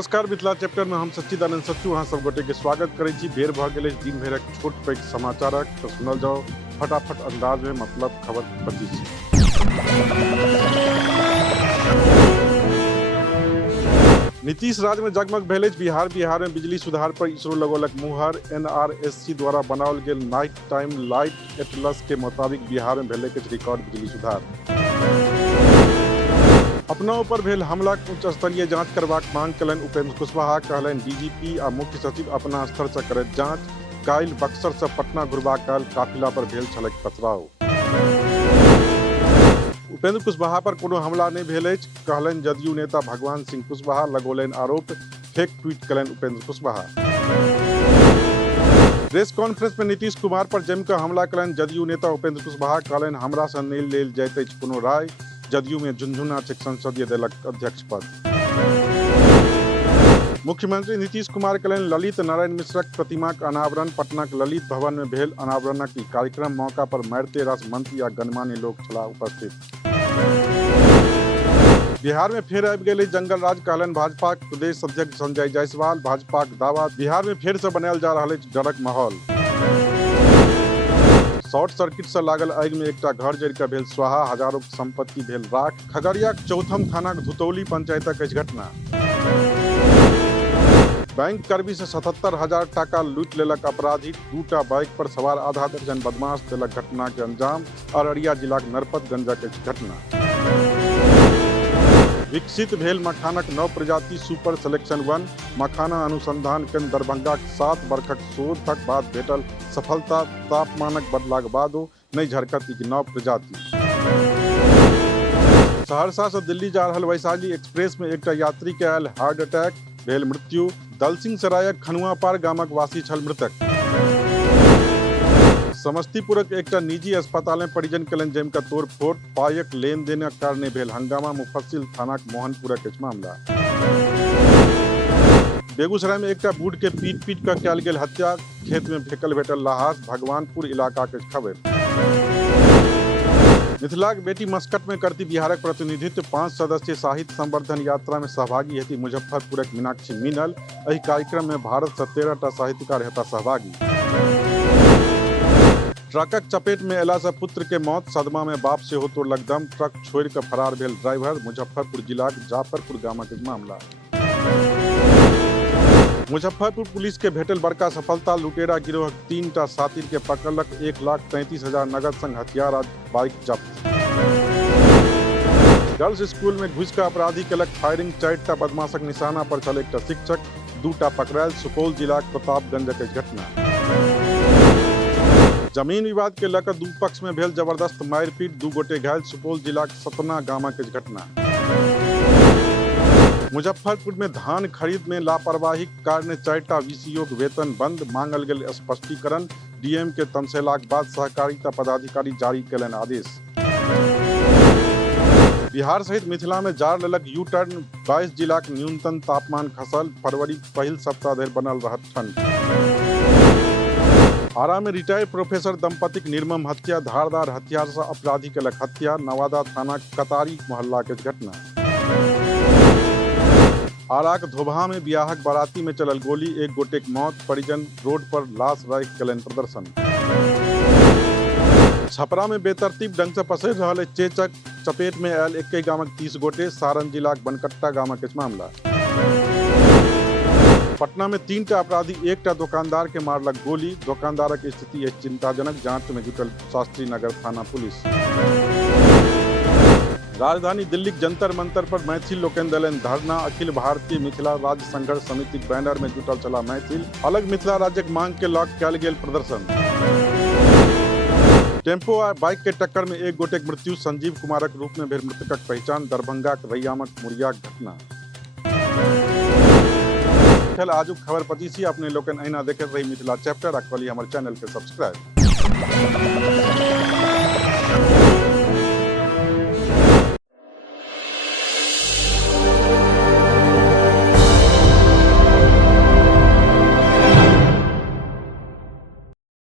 नमस्कार मिथिला चैप्टर में हम सच्चिदानंद सच्चू अहाँ सब गोटे के स्वागत करै छी। बेर भ गेलै दिन भरक छोट पैघ समाचारक तो सुनल जाओ फटाफट अंदाज में मतलब खबर 25। नीतीश राज में जगमग भेल अछि। बिहार में बिजली सुधार पर इसरो लगौलक मुहर। NRSC द्वारा बनाओल गेल नाइट टाइम लाइट एटलस के मुताबिक बिहार में भेलै किछु रिकॉर्ड बिजली सुधार। अपना ऊपर भेल हमलाक उच्च स्तरीय जांच करबाक मांग कयलनि उपेंद्र कुशवाहा। कहलनि DGP आ मुख्य सचिव अपना स्तर से करैत जांच। काल्हि बक्सर से पटना घुरबाक काल काफिला पर भेल छलैक पथराव। उपेंद्र कुशवाहा पर कोनो हमला नहि भेल अछि, कहलनि जदयू नेता भगवान सिंह कुशवाहा। लगौलनि आरोप, फेक ट्वीट कयलनि उपेंद्र कुशवाहा। प्रेस कॉन्फ्रेंस में नीतीश कुमार पर जमिकऽ हमला कयलनि जदयू नेता उपेंद्र कुशवाहा। कहलनि हमरा से नहि लेल जाइत अछि कोनो राय। जदयू में झुनझुना छै संसदीय दलक अध्यक्ष पद। मुख्यमंत्री नीतीश कुमार कयलनि ललित नारायण मिश्रक प्रतिमाक अनावरण। पटनाक ललित भवन में भेल अनावरणक ई कार्यक्रम। मौका पर मारिते रास मंत्री आ गणमान्य लोक छलाह उपस्थित। बिहार में फेर आबि गेल जंगल राज। कहलनि भाजपाक प्रदेश अध्यक्ष संजय जायसवाल। भाजपाक दावा, बिहार में फेर से बनायल जा रहल अछि डरक माहौल। शॉर्ट सर्किट से लागल आगि में एकटा घर जरि कऽ भेल स्वाहा। हजारों संपत्ति भेल राख। खगड़ियाक चौथम थानाक धुतौली पंचायतक अछि घटना। बैंक कर्मी से 77,000 टाका लूटि लेलक अपराधी। दूटा बाइक पर सवार आधा दर्जन बदमाश देलक घटना के अंजाम। अररिया जिलाक नरपतगंजक अछि घटना। विकसित भेल मखानक नव प्रजाति सुपर सिलेक्शन 1। मखाना अनुसंधान केंद्र दरभंगाक 7 वर्षक शोधक बाद भेटल सफलता। तापमानक बदलाक बादो नहि झरकत ई नव प्रजाति। सहरसा से दिल्ली जा रहल वैशाली एक्सप्रेस में एकटा यात्री के आयल हार्ट अटैक, भेल मृत्यु। दलसिंह सरायक खनुआ पार गामक वासी छल मृतक। समस्तीपुरक एकटा निजी अस्पताल में परिजन कयलनि जमिकऽ तोड़फोड़। पायक लेन देनक कारणे भेल हंगामा। मुफस्सिल थानाक मोहनपुरक अछि मामला। बेगूसराय में एकटा बूढ़ के पीट कऽ कयल गेल हत्या। खेत में फेकल भेटल लाश। भगवानपुर इलाका के खबर। मिथिलाक बेटी मस्कट में करती बिहारक प्रतिनिधित्व। 5 सदस्यीय साहित्य संवर्धन यात्रा में सहभागी हेती मुजफ्फरपुरक मीनाक्षी मीनल। एहि कार्यक्रम में भारत से 13टा साहित्यकार हेता सहभागी। ट्रकक चपेट में अयला से पुत्र के मौत। सदमा में बाप सेहो तोड़लक दम। ट्रक छोड़ि कऽ फरार भेल ड्राइवर। मुजफ्फरपुर जिलाक जाफरपुर गामक मामला। मुजफ्फरपुर पुलिस के भेटल बड़का सफलता। लुटेरा गिरोहक 3टा सातिर के पकड़लक। 1,33,000 नगद संग हथियार आ बाइक जब्त। गर्ल्स स्कूल में घुसि कऽ अपराधी केलक फायरिंग। 4टा बदमाशक निशाना पर छल एकटा शिक्षक। 2टा पकड़ायल। सुपौल जिलाक प्रतापगंजक घटना। जमीन विवाद के लऽ कऽ दू पक्ष में भेल जबरदस्त मारपीट। 2 गोटे घायल। सुपौल जिलाक सतना गामक घटना। मुजफ्फरपुर में धान खरीद में लापरवाही कारणे 4टा VCO के वेतन बंद। मांगल गेल स्पष्टीकरण। DM के तमसेलाक बाद सहकारिता पदाधिकारी जारी कयलनि आदेश। बिहार सहित मिथिला में जाड़ लेलक यू टर्न। 22 जिलाक न्यूनतम तापमान खसल। फरवरी पहिल सप्ताह धरि बनल रहत ठंड। आरा में रिटायर्ड प्रोफेसर दंपतिक निर्मम हत्या। धारदार हथियार से अपराधी केलक हत्या। नवादा थाना कतारी मोहल्ला के घटना। आराक धोबहा में बियाहक बाराती में चलल गोली। 1 गोटेक मौत। परिजन रोड पर लाश राखि केलनि प्रदर्शन। छपरा में बेतरतीब ढंग से पसरि रहल चेचक चपेट में आयल एके गामक 30 गोटे। सारण जिलाक बनकट्टा गामक मामला। पटना में 3टा अपराधी 1टा दुकानदार के मारलक गोली। दुकानदारक स्थिति अछि चिंताजनक। जांच में जुटल शास्त्री नगर थाना पुलिस। राजधानी दिल्लीक जंतर मंतर पर मैथिल लोकनि देलनि धरना। अखिल भारतीय मिथिला राज्य संघर्ष समितिक बैनर में जुटल छलाह मैथिल। अलग मिथिला राज्यक मांग के लऽ कयल गेल प्रदर्शन। टेम्पो आ बाइक के टक्कर में 1 गोटेक मृत्यु। संजीव कुमारक रूप में भेल मृतकक पहचान। दरभंगाक रैयामक मुरियाक घटना। आजुक खबर 25। अपने लोकनि अहिना देखैत रही मिथिला चैप्टर। आ करी हमर चैनल के सब्सक्राइब।